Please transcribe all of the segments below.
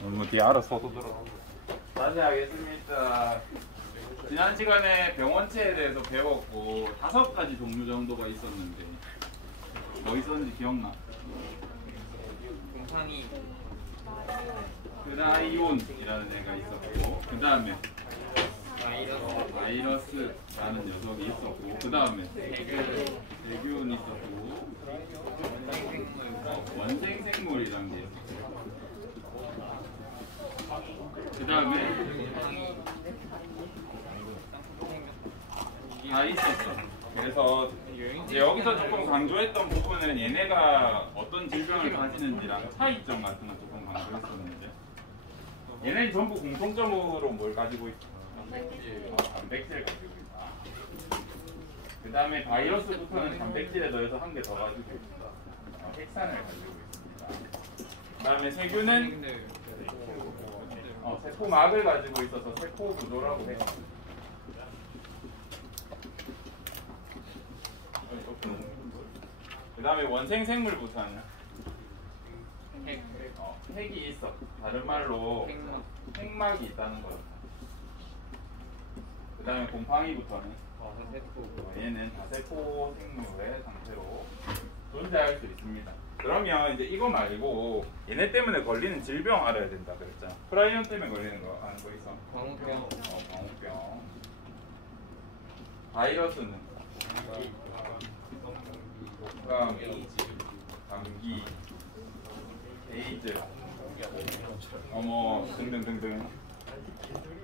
뭐 뒤에 알아서 들어. 다시 하겠습니다. 지난 시간에 병원체에 대해서 배웠고 5가지 종류 정도가 있었는데 뭐 있었는지 기억나? 곰팡이, 드라이온이라는 애가 있었고, 그 다음에 바이러스라는 녀석이 있었고, 그 다음에 세균 있었고, 원생생물이라는 게 있었고, 그 다음에 다 있었어. 그래서 이제 여기서 조금 강조했던 부분은 얘네가 어떤 질병을 가지는지랑 차이점 같은 거 조금 강조했었는데, 얘네는 전부 공통점으로 뭘 가지고 있어? 단백질 가지고 있다. 그 다음에 바이러스부터는 단백질에 더해서 한 개 더 가지고 있다. 핵산을 가지고 있습니다. 그 다음에 세균은 세포막을 가지고 있어서 세포 구조라고 해요. 그 다음에 원생생물부터는 핵이 있어. 다른 말로 핵막이 있다는 거예요. 그 다음에 곰팡이부터는 얘는 다세포 생물의 상태로 존재할 수 있습니다. 그러면 이제 이거 말고 얘네 때문에 걸리는 질병 알아야 된다 그랬잖아. 프라이온 때문에 걸리는 거 아는 거 있어? 광우병. 광우병. 바이러스는 독감, 감기, 에이즈, 등등등등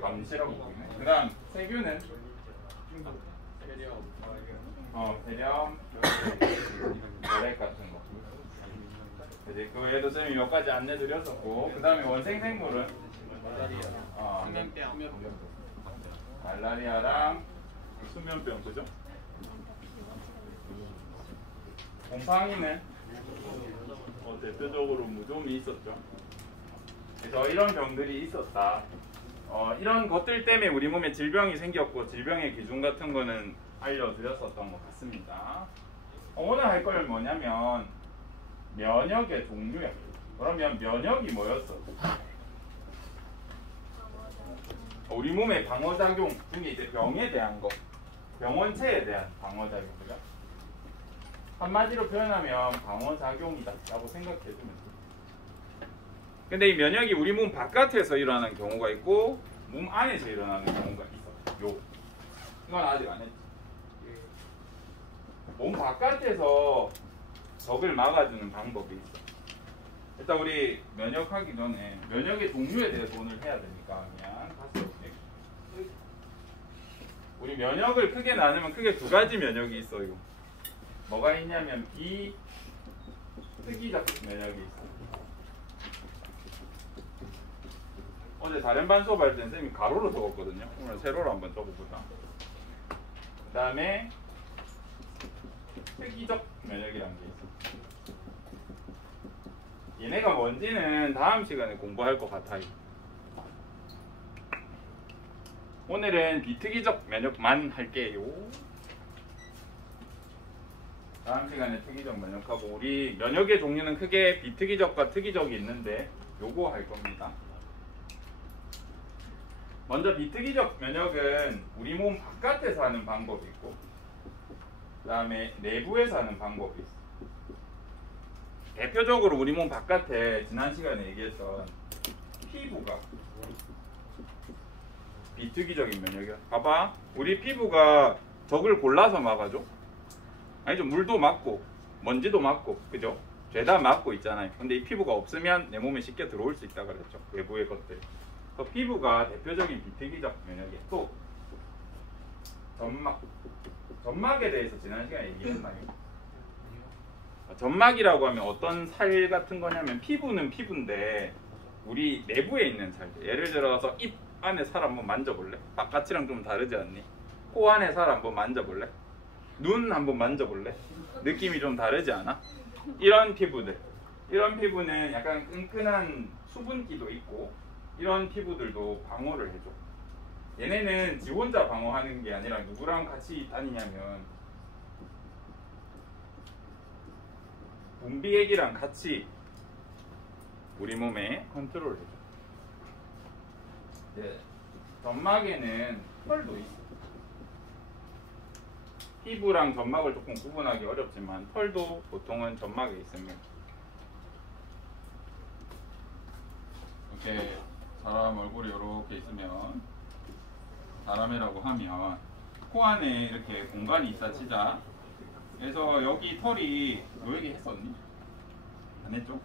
감시라고 보이네. 그 다음 세균은 폐렴, 혈액 같은 거. 이제 그 외에도 쌤이 몇 가지 안내드렸었고, 그 다음에 원생생물은 수면병, 말라리아랑 수면병, 그죠? 곰팡이는 대표적으로 무좀이 있었죠. 그래서 이런 병들이 있었다. 이런 것들 때문에 우리 몸에 질병이 생겼고, 질병의 기준 같은 거는 알려드렸었던 것 같습니다. 오늘 할 걸 뭐냐면 면역의 종류야. 그러면 면역이 뭐였어? 우리 몸의 방어작용 중에 이제 병에 대한 거, 병원체에 대한 방어작용, 그죠? 한마디로 표현하면 방어작용이다 라고 생각해주면 돼. 근데 이 면역이 우리 몸 바깥에서 일어나는 경우가 있고 몸 안에서 일어나는 경우가 있어. 이건 아직 안 했지. 몸 바깥에서 적을 막아주는 방법이 있어. 일단 우리 면역하기 전에 면역의 종류에 대해서 오늘 해야 되니까 그냥 다시 볼게. 우리 면역을 크게 나누면 크게 2가지 면역이 있어요. 뭐가 있냐면 비특이적 면역이 있어. 어제 다른 반 수업할 때는 쌤이 가로로 적었거든요. 오늘 세로로 한번 적어보자. 그 다음에 특이적 면역이라는 게 있어. 얘네가 뭔지는 다음 시간에 공부할 것 같아요. 오늘은 비특이적 면역만 할게요. 다음 시간에 특이적 면역하고, 우리 면역의 종류는 크게 비특이적과 특이적이 있는데 요거 할 겁니다. 먼저 비특이적 면역은 우리 몸 바깥에서 하는 방법이 있고, 그 다음에 내부에서 하는 방법이 있어. 대표적으로 우리 몸 바깥에 지난 시간에 얘기했던 피부가 비특이적인 면역이야. 봐봐, 우리 피부가 적을 골라서 막아줘. 아니죠, 물도 막고 먼지도 막고, 그죠? 죄다 막고 있잖아요. 근데 이 피부가 없으면 내 몸에 쉽게 들어올 수 있다 그랬죠. 외부의 것들. 그래서 피부가 대표적인 비특이적 면역이에요. 또 점막에 대해서 지난 시간에 얘기했나요? 점막이라고 하면 어떤 살 같은 거냐면, 피부는 피부인데 우리 내부에 있는 살들. 예를 들어서 입 안에 살 한번 만져볼래? 바깥이랑 좀 다르지 않니? 코 안에 살 한번 만져볼래? 눈 한번 만져볼래? 느낌이 좀 다르지 않아? 이런 피부들, 이런 피부는 약간 끈끈한 수분기도 있고, 이런 피부들도 방어를 해줘. 얘네는 지 혼자 방어하는 게 아니라 누구랑 같이 다니냐면 분비액이랑 같이 우리 몸에 컨트롤을 해줘. 네. 점막에는 털도 있어. 피부랑 점막을 조금 구분하기 어렵지만 털도 보통은 점막에 있습니다. 이렇게 사람 얼굴이 이렇게 있으면 사람이라고 하면 코 안에 이렇게 공간이 있다 치자. 그래서 여기 털이 너 얘기 했었니? 안 했죠?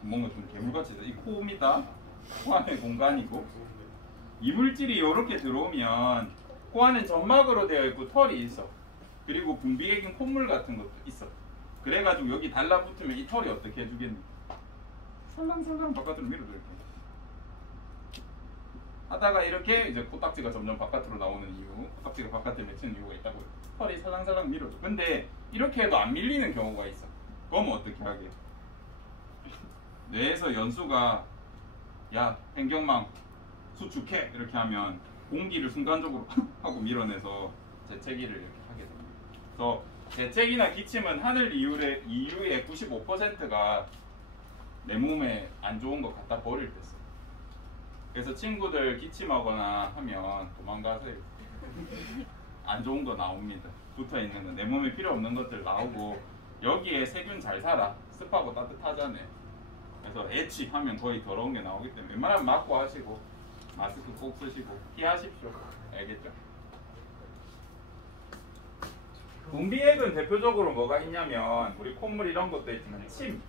뭔가 좀 괴물같이 이 코입니다. 코 안에 공간이고 이물질이 이렇게 들어오면 코 안에 점막으로 되어 있고 털이 있어. 그리고 분비액인 콧물 같은 것도 있어. 그래가지고 여기 달라붙으면 이 털이 어떻게 해주겠니? 살랑살랑 바깥으로 밀어줄게. 하다가 이렇게 이제 코딱지가 점점 바깥으로 나오는 이유, 코딱지가 바깥에 맺히는 이유가 있다고요. 털이 살랑살랑 밀어줘. 근데 이렇게 해도 안 밀리는 경우가 있어. 그러면 어떻게 하게? 뇌에서 연수가 야 횡격막 수축해 이렇게 하면 공기를 순간적으로 하고 밀어내서 재채기를 이렇게 하게 됩니다. 그래서 재채기나 기침은 하늘 이유의 95%가 내 몸에 안 좋은 거 갖다 버릴 때 써. 그래서 친구들 기침하거나 하면 도망가세요. 안 좋은 거 나옵니다. 붙어 있는 거, 내 몸에 필요 없는 것들 나오고 여기에 세균 잘 살아. 습하고 따뜻하잖아요. 그래서 애취하면 거의 더러운 게 나오기 때문에 웬만하면 막고 하시고 마스크 꼭 쓰시고 피하십시오. 알겠죠? 분비액은 대표적으로 뭐가 있냐면 우리 콧물 이런 것도 있지만 침,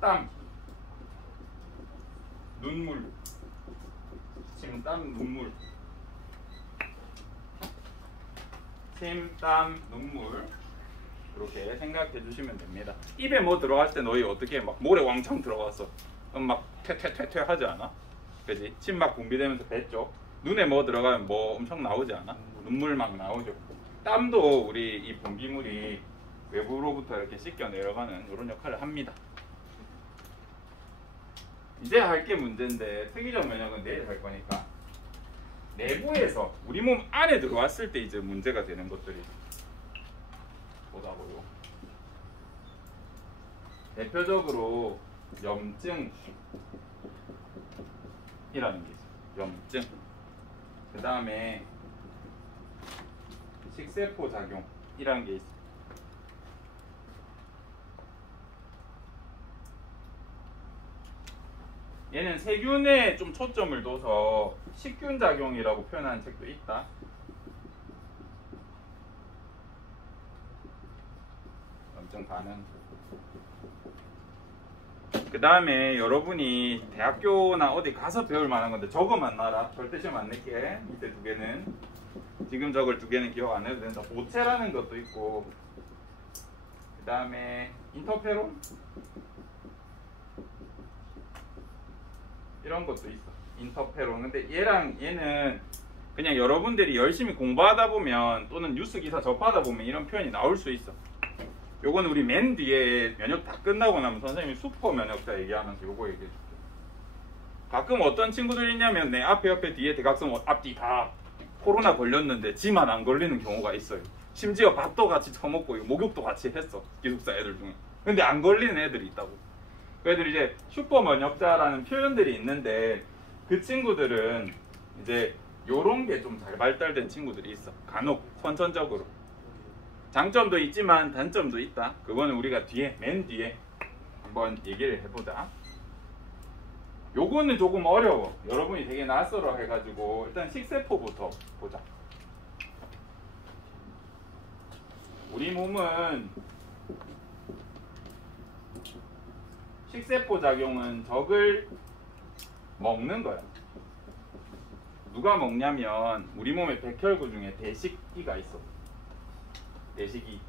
땀, 눈물, 침, 땀, 눈물, 침, 땀, 눈물 이렇게 생각해 주시면 됩니다. 입에 뭐 들어갈 때 너희 어떻게 막 모래 왕창 들어갔어? 그럼 막 퇴퇴퇴퇴 하지 않아? 그지? 침 막 분비되면서 뱉죠. 눈에 뭐 들어가면 뭐 엄청 나오지 않아? 눈물 막 나오죠. 땀도 우리 이 분비물이 외부로부터 이렇게 씻겨 내려가는 이런 역할을 합니다. 이제 할 게 문제인데 특이적 면역은 내일 할 거니까 내부에서 우리 몸 안에 들어왔을 때 이제 문제가 되는 것들이 보자고요. 대표적으로 염증이라는 게 있어요. 염증. 그 다음에 식세포 작용이라는 게 있어요. 얘는 세균에 좀 초점을 둬서 식균 작용이라고 표현하는 책도 있다. 염증 반응. 그 다음에 여러분이 대학교나 어디 가서 배울 만한 건데 저거만 놔라. 절대 시험 안 낼게. 밑에 두 개는. 지금 적을 두 개는 기억 안 해도 된다. 보체라는 것도 있고 그 다음에 인터페론 이런 것도 있어. 인터페론. 근데 얘랑 얘는 그냥 여러분들이 열심히 공부하다 보면 또는 뉴스 기사 접하다 보면 이런 표현이 나올 수 있어. 요건 우리 맨 뒤에 면역 다 끝나고 나면 선생님이 슈퍼 면역자 얘기하면서 요거 얘기해 줄게. 가끔 어떤 친구들이 있냐면 내 앞에 옆에 뒤에 대각선 앞뒤 다 코로나 걸렸는데 지만 안 걸리는 경우가 있어요. 심지어 밥도 같이 처먹고 목욕도 같이 했어. 기숙사 애들 중에. 근데 안 걸리는 애들이 있다고. 그 애들이 이제 슈퍼 면역자라는 표현들이 있는데 그 친구들은 이제 요런 게 좀 잘 발달된 친구들이 있어. 간혹 선천적으로. 장점도 있지만 단점도 있다. 그거는 우리가 뒤에 맨 뒤에 한번 얘기를 해보자. 요거는 조금 어려워. 여러분이 되게 낯설어 해가지고 일단 식세포부터 보자. 우리 몸은 식세포 작용은 적을 먹는 거야. 누가 먹냐면 우리 몸의 백혈구 중에 대식이가 있어. 대식이.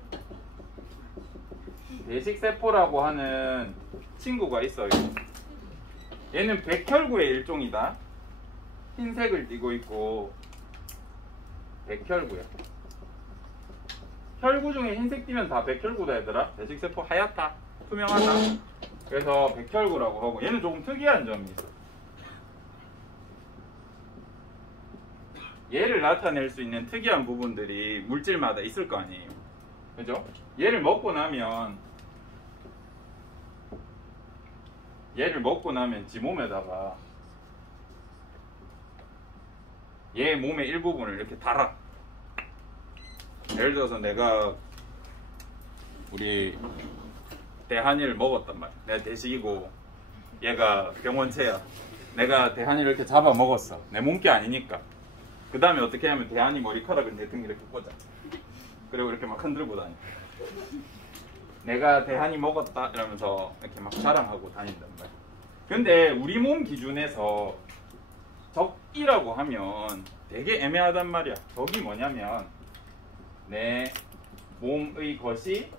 대식세포라고 하는 친구가 있어요. 얘는 백혈구의 일종이다. 흰색을 띠고 있고 백혈구야. 혈구 중에 흰색 띠면 다 백혈구다 얘들아. 대식세포 하얗다. 투명하다. 그래서 백혈구라고 하고 얘는 조금 특이한 점이 있어. 얘를 나타낼 수 있는 특이한 부분들이 물질마다 있을 거 아니에요. 그죠? 얘를 먹고 나면 얘를 먹고 나면 지 몸에다가 얘 몸의 일부분을 이렇게 달아. 예를 들어서 내가 우리 대한이를 먹었단 말이야. 내가 대식이고 얘가 병원체야. 내가 대한이를 이렇게 잡아 먹었어. 내 몸게 아니니까. 그 다음에 어떻게 하면 대한이 머리카락을 내 등에 이렇게 꽂아. 그리고 이렇게 막 흔들고 다녀. 내가 대한이 먹었다 이러면서 이렇게 막 자랑하고 다닌단 말이야. 근데 우리 몸 기준에서 적이라고 하면 되게 애매하단 말이야. 적이 뭐냐면 내 몸의 것이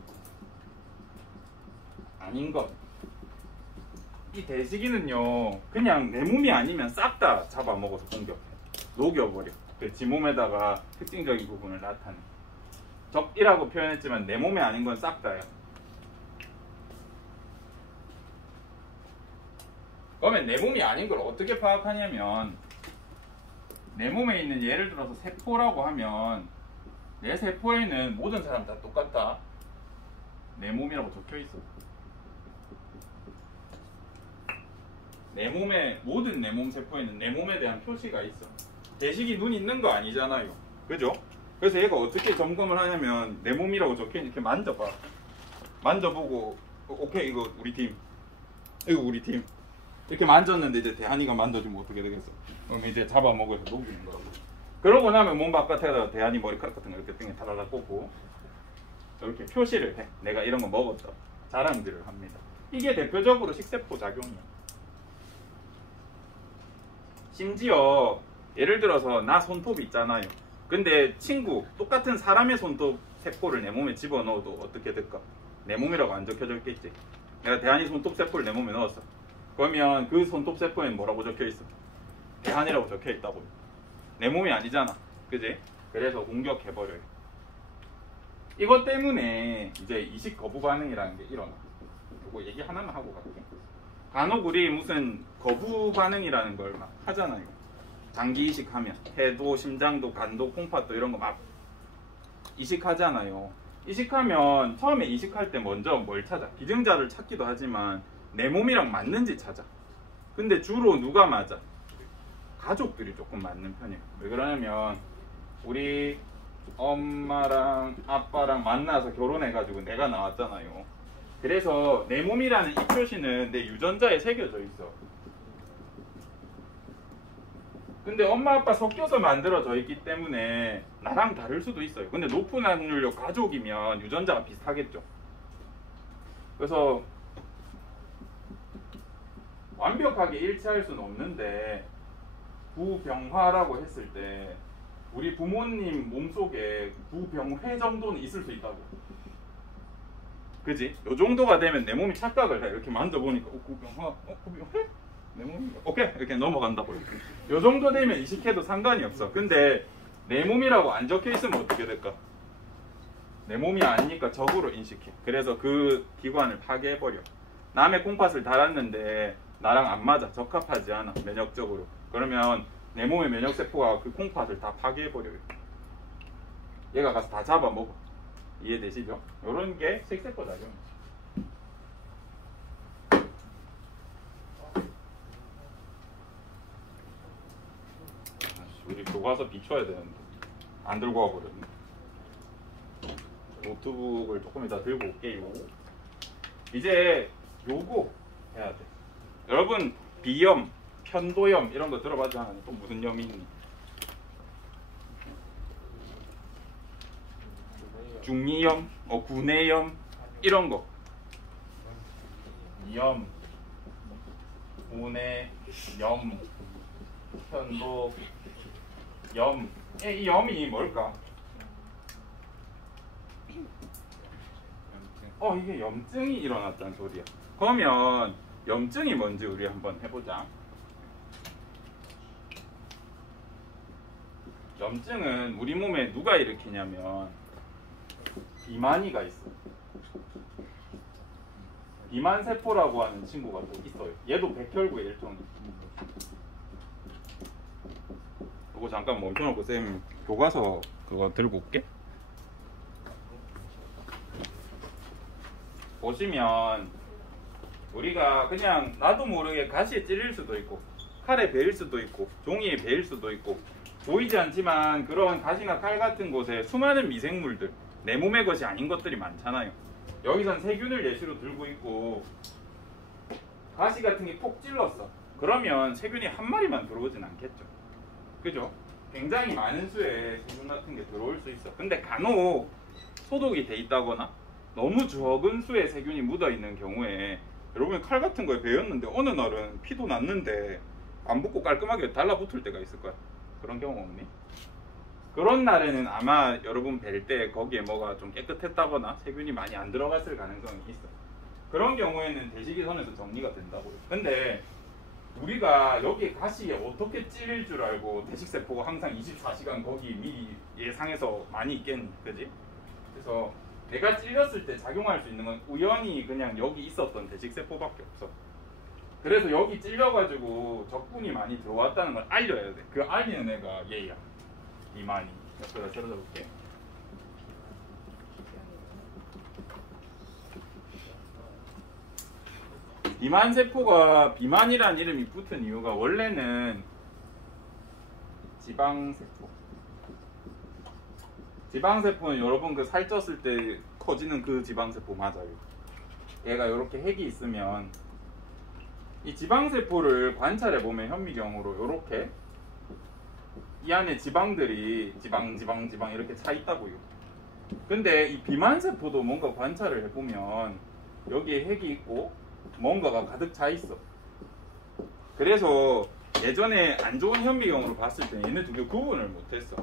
아닌 것. 이 대식이는요 그냥 내 몸이 아니면 싹 다 잡아먹어서 공격해. 녹여버려. 지 몸에다가 특징적인 부분을 나타내. 적이라고 표현했지만 내 몸에 아닌 건 싹 다야. 그러면 내 몸이 아닌 걸 어떻게 파악하냐면 내 몸에 있는 예를 들어서 세포라고 하면 내 세포에는 모든 사람 다 똑같다. 내 몸이라고 적혀있어. 내 몸에 모든 내 몸 세포에는 내 몸에 대한 표시가 있어. 대식이 눈 있는 거 아니잖아요. 그죠? 그래서 얘가 어떻게 점검을 하냐면 내 몸이라고 적혀있는 이렇게 만져봐. 만져보고 오케이 이거 우리 팀. 이거 우리 팀. 이렇게 만졌는데 이제 대한이가 만져주면 어떻게 되겠어? 그럼 이제 잡아먹어서 녹이는 거라고. 그러고 나면 몸 바깥에다가 대한이 머리카락 같은 거 이렇게 등에 달아다 꽂고 이렇게 표시를 해. 내가 이런 거 먹었다. 자랑들을 합니다. 이게 대표적으로 식세포 작용이야. 심지어 예를 들어서 나 손톱 있잖아요. 근데 친구 똑같은 사람의 손톱 세포를 내 몸에 집어넣어도 어떻게 될까? 내 몸이라고 안 적혀져 있겠지. 내가 대한이 손톱 세포를 내 몸에 넣었어. 그러면 그 손톱 세포에는 뭐라고 적혀있어? 대한이라고 적혀있다고. 내 몸이 아니잖아. 그지? 그래서 공격해버려요. 이것 때문에 이제 이식 거부 반응이라는 게 일어나. 이거 얘기 하나만 하고 갈게. 간혹 우리 무슨 거부 반응이라는 걸 막 하잖아요. 장기 이식하면 해도 심장도 간도 콩팥도 이런 거 막 이식하잖아요. 이식하면 처음에 이식할 때 먼저 뭘 찾아? 기증자를 찾기도 하지만 내 몸이랑 맞는지 찾아. 근데 주로 누가 맞아? 가족들이 조금 맞는 편이에요. 왜 그러냐면 우리 엄마랑 아빠랑 만나서 결혼해가지고 내가 나왔잖아요. 그래서 내 몸이라는 이 표시는 내 유전자에 새겨져 있어. 근데 엄마 아빠 섞여서 만들어져 있기 때문에 나랑 다를 수도 있어요. 근데 높은 확률로 가족이면 유전자가 비슷하겠죠. 그래서 완벽하게 일치할 수는 없는데 부병화라고 했을 때 우리 부모님 몸속에 부병회 정도는 있을 수 있다고. 그지? 요 정도가 되면 내 몸이 착각을 해. 이렇게 만져보니까 부병화? 부병회? 내 몸인가? 오케이 이렇게 넘어간다고. 요 정도 되면 이식해도 상관이 없어. 근데 내 몸이라고 안 적혀 있으면 어떻게 될까? 내 몸이 아니니까 적으로 인식해. 그래서 그 기관을 파괴해버려. 남의 콩팥을 달았는데 나랑 안 맞아. 적합하지 않아. 면역적으로. 그러면 내 몸의 면역세포가 그 콩팥을 다 파괴해버려요. 얘가 가서 다 잡아먹어. 이해되시죠? 이런 게 식세포 작용이죠. 우리 교과서 비춰야 되는데 안 들고 와버렸네. 노트북을 조금 이따 들고 올게요. 이제 요거 해야 돼. 여러분 비염, 편도염 이런 거 들어봤지 않아요? 또 무슨 염이 있니? 중이염, 구내염 이런 거. 염, 구내, 염, 편도, 염. 이 염이 뭘까? 이게 염증이 일어났다는 소리야. 그러면 염증이 뭔지 우리 한번 해보자. 염증은 우리 몸에 누가 일으키냐면 비만이가 있어. 비만세포라고 하는 친구가 또 있어요. 얘도 백혈구의 일종이야. 이거 잠깐 멈춰놓고 쌤 교과서 그거 들고 올게. 보시면 우리가 그냥 나도 모르게 가시에 찔릴 수도 있고 칼에 베일 수도 있고 종이에 베일 수도 있고 보이지 않지만 그런 가시나 칼 같은 곳에 수많은 미생물들, 내 몸의 것이 아닌 것들이 많잖아요. 여기선 세균을 예시로 들고 있고 가시 같은 게 폭 찔렀어. 그러면 세균이 한 마리만 들어오진 않겠죠. 그죠? 굉장히 많은 수의 세균 같은 게 들어올 수 있어. 근데 간혹 소독이 돼 있다거나 너무 적은 수의 세균이 묻어 있는 경우에 여러분이 칼 같은 거에 베었는데 어느 날은 피도 났는데 안 붓고 깔끔하게 달라붙을 때가 있을 거야. 그런 경우 없니? 그런 날에는 아마 여러분 벨 때 거기에 뭐가 좀 깨끗했다거나 세균이 많이 안 들어갔을 가능성이 있어. 그런 경우에는 대식이 선에서 정리가 된다고요. 근데 우리가 여기 가시에 어떻게 찔릴 줄 알고 대식세포가 항상 24시간 거기 미리 예상해서 많이 있겠니? 그지? 그래서 내가 찔렸을 때 작용할 수 있는 건 우연히 그냥 여기 있었던 대식세포밖에 없어. 그래서 여기 찔려가지고 적군이 많이 들어왔다는 걸 알려야 돼. 그 알리는 애가 얘야. 비만이. 옆에다 들어다 볼게. 비만세포가 비만이라는 이름이 붙은 이유가 원래는 지방세포. 지방세포는 여러분 그 살쪘을 때 커지는 그 지방세포 맞아요. 얘가 이렇게 핵이 있으면 이 지방세포를 관찰해보면 현미경으로 이렇게 이 안에 지방들이 지방 이렇게 차 있다고요. 근데 이 비만세포도 뭔가 관찰을 해보면 여기에 핵이 있고 뭔가가 가득 차 있어. 그래서 예전에 안 좋은 현미경으로 봤을 때 얘네 두 개 구분을 못했어.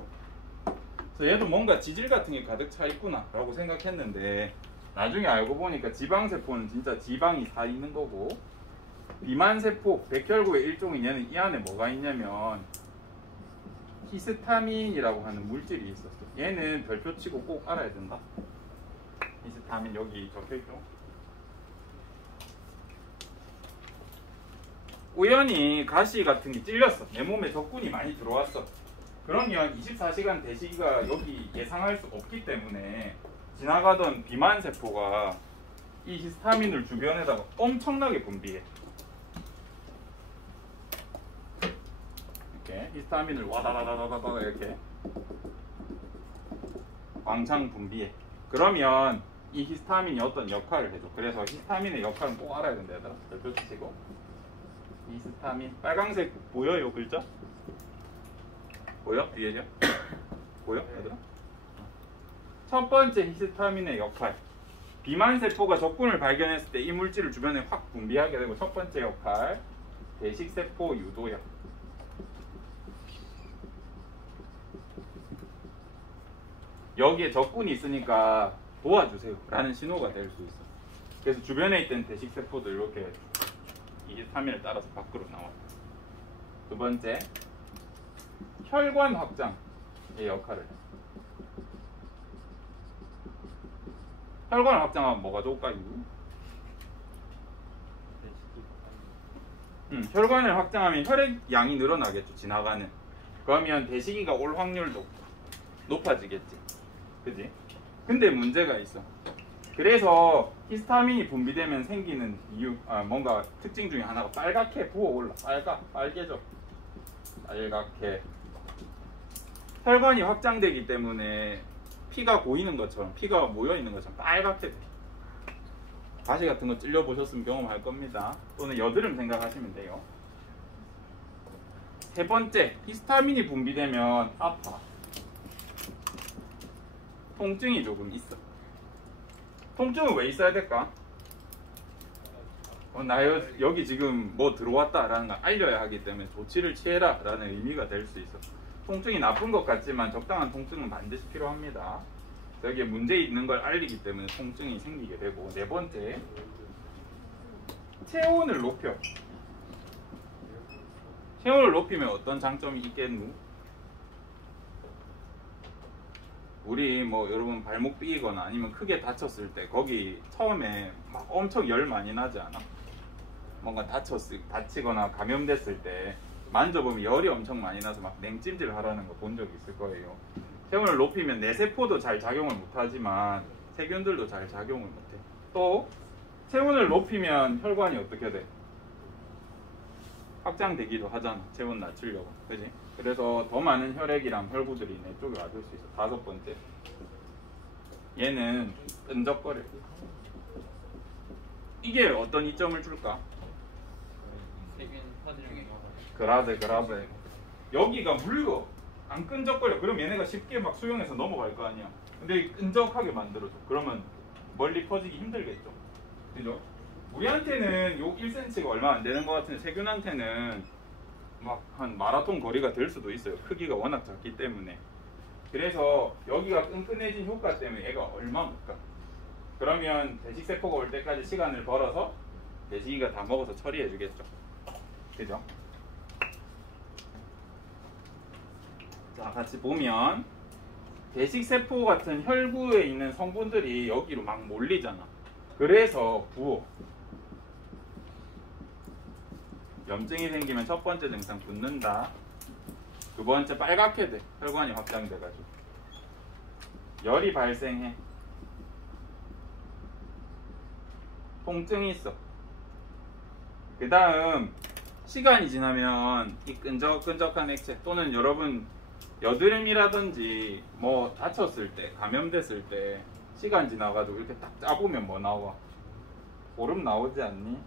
그래서 얘도 뭔가 지질 같은 게 가득 차 있구나 라고 생각했는데 나중에 알고 보니까 지방세포는 진짜 지방이 다 있는 거고 비만세포, 백혈구의 일종인 얘는 이 안에 뭐가 있냐면 히스타민이라고 하는 물질이 있었어. 얘는 별표치고 꼭 알아야 된다. 히스타민 여기 적혀있죠. 우연히 가시 같은 게 찔렸어. 내 몸에 적군이 많이 들어왔어. 그러면 24시간 대시기가 여기 예상할 수 없기 때문에 지나가던 비만세포가 이 히스타민을 주변에다가 엄청나게 분비해. 이렇게 히스타민을 와다다다다다 이렇게 왕창 분비해. 그러면 이 히스타민이 어떤 역할을 해줘. 그래서 히스타민의 역할은 꼭 알아야 된다 얘들아. 별표 치시고 히스타민 빨강색 보여요 글자? 보여? 뒤에죠? 보여? 얘들아? 첫 번째 히스타민의 역할. 비만세포가 적군을 발견했을 때 이 물질을 주변에 확 분비하게 되고 첫 번째 역할 대식세포 유도야. 여기에 적군이 있으니까 도와주세요 라는 신호가 될 수 있어. 그래서 주변에 있던 대식세포도 이렇게 히스타민을 따라서 밖으로 나와. 두 번째 혈관 확장의 역할을 해. 혈관을 확장하면 뭐가 좋을까요? 혈관을 확장하면 혈액 양이 늘어나겠죠. 지나가는. 그러면 대식이가 올 확률도 높아지겠지. 그지? 근데 문제가 있어. 그래서 히스타민이 분비되면 생기는 이유, 뭔가 특징 중에 하나가 빨갛게 부어올라. 빨개져. 빨갛게. 혈관이 확장되기 때문에 피가 보이는 것처럼, 피가 모여있는 것처럼 빨갛게 돼. 가시 같은 거 찔려보셨으면 경험할 겁니다. 또는 여드름 생각하시면 돼요. 세 번째, 히스타민이 분비되면 아파. 통증이 조금 있어. 통증은 왜 있어야 될까? 나 여기 지금 뭐 들어왔다라는 걸 알려야 하기 때문에 조치를 취해라 라는 의미가 될 수 있어. 통증이 나쁜 것 같지만 적당한 통증은 반드시 필요합니다. 여기에 문제 있는 걸 알리기 때문에 통증이 생기게 되고. 네 번째, 체온을 높여. 체온을 높이면 어떤 장점이 있겠누? 우리 뭐 여러분 발목 삐거나 아니면 크게 다쳤을 때 거기 처음에 막 엄청 열 많이 나지 않아? 뭔가 다치거나 감염됐을 때 만져보면 열이 엄청 많이 나서 막 냉찜질 하라는 거 본 적 있을 거예요. 체온을 높이면 내 세포도 잘 작용을 못하지만 세균들도 잘 작용을 못해. 또 체온을 높이면 혈관이 어떻게 돼? 확장되기도 하잖아. 체온 낮추려고. 그지? 그래서 더 많은 혈액이랑 혈구들이 내 쪽에 와줄 수 있어. 다섯 번째. 얘는 끈적거려. 이게 어떤 이점을 줄까? 그라데. 여기가 물고 안 끈적거려. 그럼 얘네가 쉽게 막 수용해서 넘어갈 거 아니야. 근데 끈적하게 만들어줘. 그러면 멀리 퍼지기 힘들겠죠. 그죠? 우리한테는 요 1cm가 얼마 안 되는 것 같은데 세균한테는 막 한 마라톤 거리가 될 수도 있어요. 크기가 워낙 작기 때문에. 그래서 여기가 끈끈해진 효과 때문에 얘가 얼마 못 가. 그러면 대식세포가 올 때까지 시간을 벌어서 대식이가 다 먹어서 처리해 주겠죠. 그죠? 자, 같이 보면 대식세포 같은 혈구에 있는 성분들이 여기로 막 몰리잖아. 그래서 부어. 염증이 생기면 첫 번째 증상 붓는다. 두 번째 빨갛게 돼. 혈관이 확장돼가지고. 열이 발생해. 통증이 있어. 그 다음 시간이 지나면 이 끈적끈적한 액체 또는 여러분 여드름이라든지 뭐 다쳤을 때 감염됐을 때 시간 지나가지고 이렇게 딱 짜보면 뭐 나와? 고름 나오지 않니?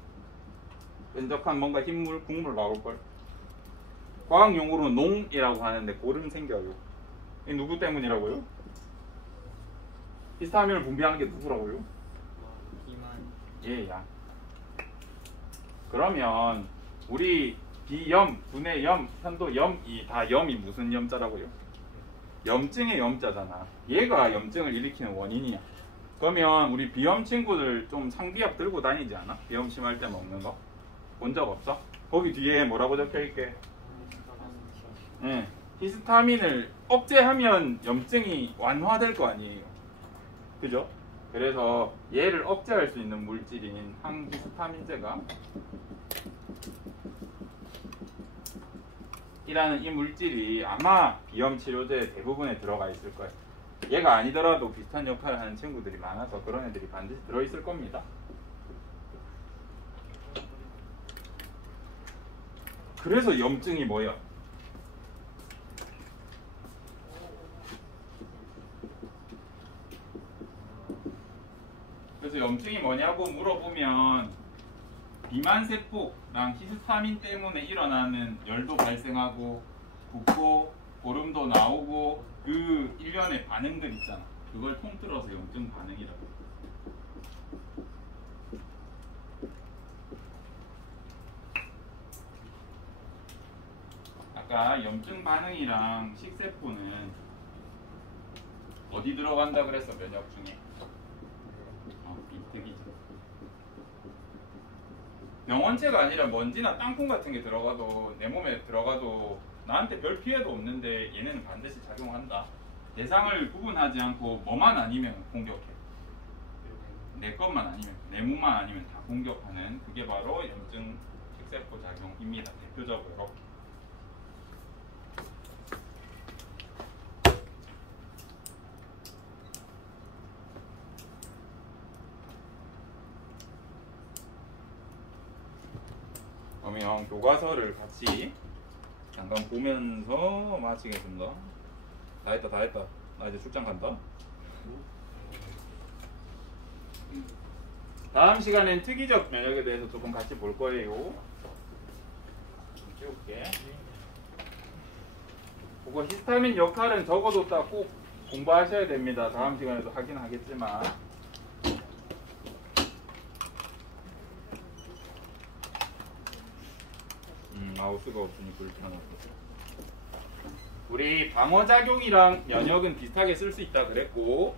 끈적한 뭔가 흰물 국물 나올걸. 과학용어로 농이라고 하는데 고름 생겨요. 이 누구 때문이라고요? 히스타민을 분비하는 게 누구라고요? 얘야. 그러면 우리 비염, 분해염, 현도염 이 다 염이 무슨 염자라고요? 염증의 염자잖아. 얘가 염증을 일으키는 원인이야. 그러면 우리 비염 친구들 좀 상비약 들고 다니지 않아? 비염 심할 때 먹는 거? 본 적 없어? 거기 뒤에 뭐라고 적혀있게? 네, 히스타민을 억제하면 염증이 완화될 거 아니에요. 그죠? 그래서 얘를 억제할 수 있는 물질인 항히스타민제가 이라는 이 물질이 아마 비염 치료제 대부분에 들어가 있을 거예요. 얘가 아니더라도 비슷한 역할을 하는 친구들이 많아서 그런 애들이 반드시 들어있을 겁니다. 그래서 염증이 뭐야? 그래서 염증이 뭐냐고 물어보면 비만세포랑 히스타민 때문에 일어나는 열도 발생하고 붓고 고름도 나오고 그 일련의 반응들 있잖아. 그걸 통틀어서 염증 반응이라고. 아까 염증 반응이랑 식세포는 어디 들어간다 그랬어? 면역 중에 비특이죠. 병원체가 아니라 먼지나 땅콩 같은 게 들어가도 내 몸에 들어가도 나한테 별 피해도 없는데 얘네는 반드시 작용한다. 대상을 구분하지 않고 뭐만 아니면 공격해. 내 것만 아니면 내 몸만 아니면 다 공격하는 그게 바로 염증 식세포 작용입니다. 대표적으로. 그러면 교과서를 같이 잠깐 보면서 마치겠습니다. 다 했다. 나 이제 출장 간다. 다음 시간엔 특이적 면역에 대해서 조금 같이 볼 거예요. 좀 지울게. 그거 히스타민 역할은 적어도 딱 꼭 공부하셔야 됩니다. 다음 시간에도 하긴 하겠지만. 마우스가 없으니 불편하고. 우리 방어작용이랑 면역은 비슷하게 쓸 수 있다 그랬고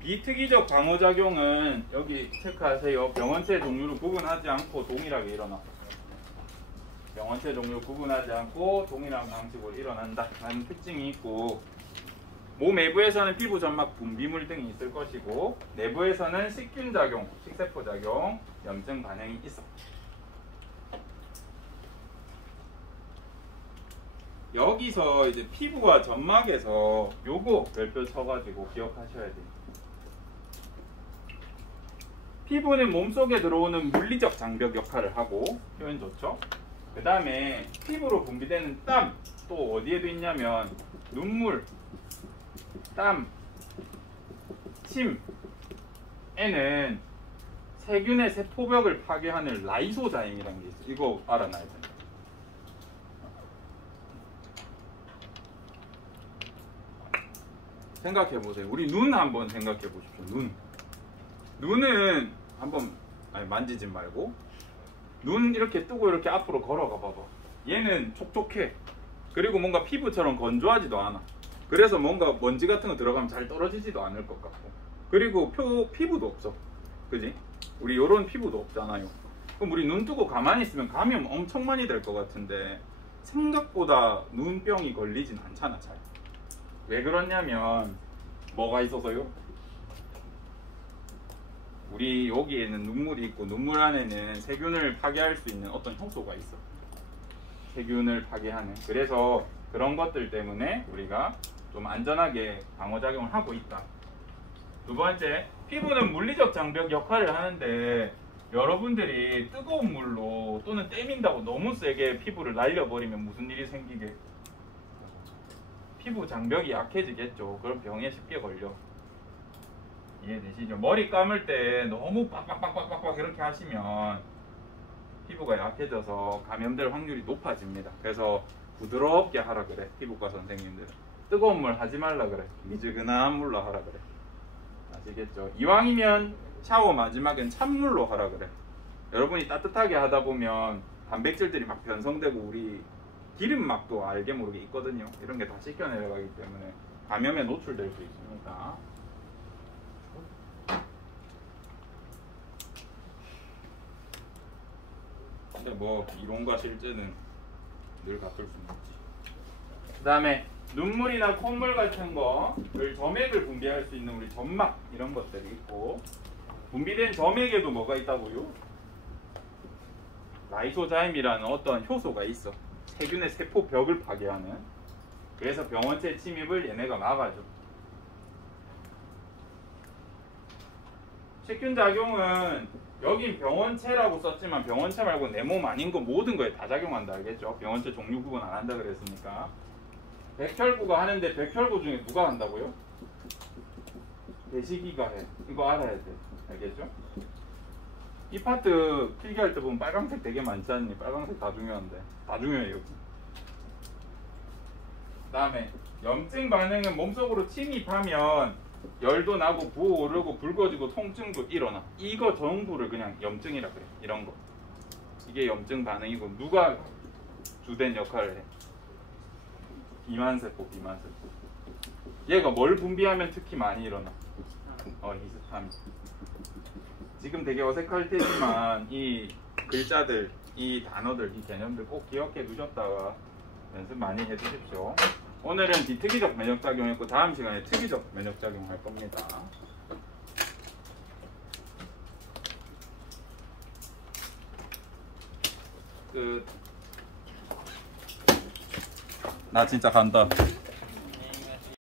비특이적 방어작용은 여기 체크하세요. 병원체 종류를 구분하지 않고 동일하게 일어나. 병원체 종류를 구분하지 않고 동일한 방식으로 일어난다 라는 특징이 있고 몸 외부에서는 피부 점막 분비물 등이 있을 것이고 내부에서는 식균 작용, 식세포 작용, 염증 반응이 있어. 여기서 이제 피부와 점막에서 요거 별표 쳐가지고 기억하셔야 돼요. 피부는 몸속에 들어오는 물리적 장벽 역할을 하고 표현 좋죠. 그 다음에 피부로 분비되는 땀 또 어디에도 있냐면 눈물, 땀, 침에는 세균의 세포벽을 파괴하는 라이소자임이라는 게 있어요. 이거 알아놔야 돼요. 생각해 보세요. 우리 눈 한번 생각해 보십시오. 눈은 한번 만지지 말고 눈 이렇게 뜨고 이렇게 앞으로 걸어가 봐봐. 얘는 촉촉해. 그리고 뭔가 피부처럼 건조하지도 않아. 그래서 뭔가 먼지 같은 거 들어가면 잘 떨어지지도 않을 것 같고. 그리고 피부도 없어. 그지? 우리 요런 피부도 없잖아요. 그럼 우리 눈 뜨고 가만히 있으면 감염 엄청 많이 될 것 같은데 생각보다 눈병이 걸리진 않잖아. 잘. 왜 그러냐면 뭐가 있어서요? 우리 여기에는 눈물이 있고 눈물 안에는 세균을 파괴할 수 있는 어떤 효소가 있어. 세균을 파괴하는. 그래서 그런 것들 때문에 우리가 좀 안전하게 방어작용을 하고 있다. 두 번째, 피부는 물리적 장벽 역할을 하는데 여러분들이 뜨거운 물로 또는 때민다고 너무 세게 피부를 날려버리면 무슨 일이 생기게? 피부 장벽이 약해지겠죠. 그럼 병에 쉽게 걸려. 이해되시죠? 머리 감을 때 너무 빡빡빡빡빡 이렇게 하시면 피부가 약해져서 감염될 확률이 높아집니다. 그래서 부드럽게 하라 그래. 피부과 선생님들은 뜨거운 물 하지 말라 그래. 미지근한 물로 하라 그래. 아시겠죠? 이왕이면 샤워 마지막엔 찬물로 하라 그래. 여러분이 따뜻하게 하다 보면 단백질들이 막 변성되고 우리 기름막도 알게 모르게 있거든요. 이런 게 다 씻겨 내려가기 때문에 감염에 노출될 수 있습니다. 근데 뭐 이론과 실제는 늘 같을 수는 없지. 그 다음에 눈물이나 콧물 같은 거를 점액을 분비할 수 있는 우리 점막 이런 것들이 있고, 분비된 점액에도 뭐가 있다고요? 라이소자임이라는 어떤 효소가 있어. 세균의 세포벽을 파괴하는. 그래서 병원체 침입을 얘네가 막아줘. 세균 작용은 여긴 병원체라고 썼지만 병원체 말고 내 몸 아닌 거 모든 거에 다 작용한다. 알겠죠? 병원체 종류 구분 안 한다 그랬으니까. 백혈구가 하는데 백혈구 중에 누가 한다고요? 대시기가 해. 이거 알아야 돼. 알겠죠? 이 파트 필기할 때 보면 빨간색 되게 많지 않니? 빨간색 다 중요한데. 다 중요해 여기. 그 다음에 염증 반응은 몸속으로 침입하면 열도 나고 부어오르고 붉어지고 통증도 일어나. 이거 전부를 그냥 염증이라 그래. 이런 거. 이게 염증 반응이고 누가 주된 역할을 해? 비만세포. 얘가 뭘 분비하면 특히 많이 일어나? 히스타민. 지금 되게 어색할 테지만 이 글자들, 이 단어들, 이 개념들 꼭 기억해 두셨다가 연습 많이 해주십시오. 오늘은 비특이적 면역작용했고 다음 시간에 특이적 면역작용 할 겁니다. 나 진짜 간다.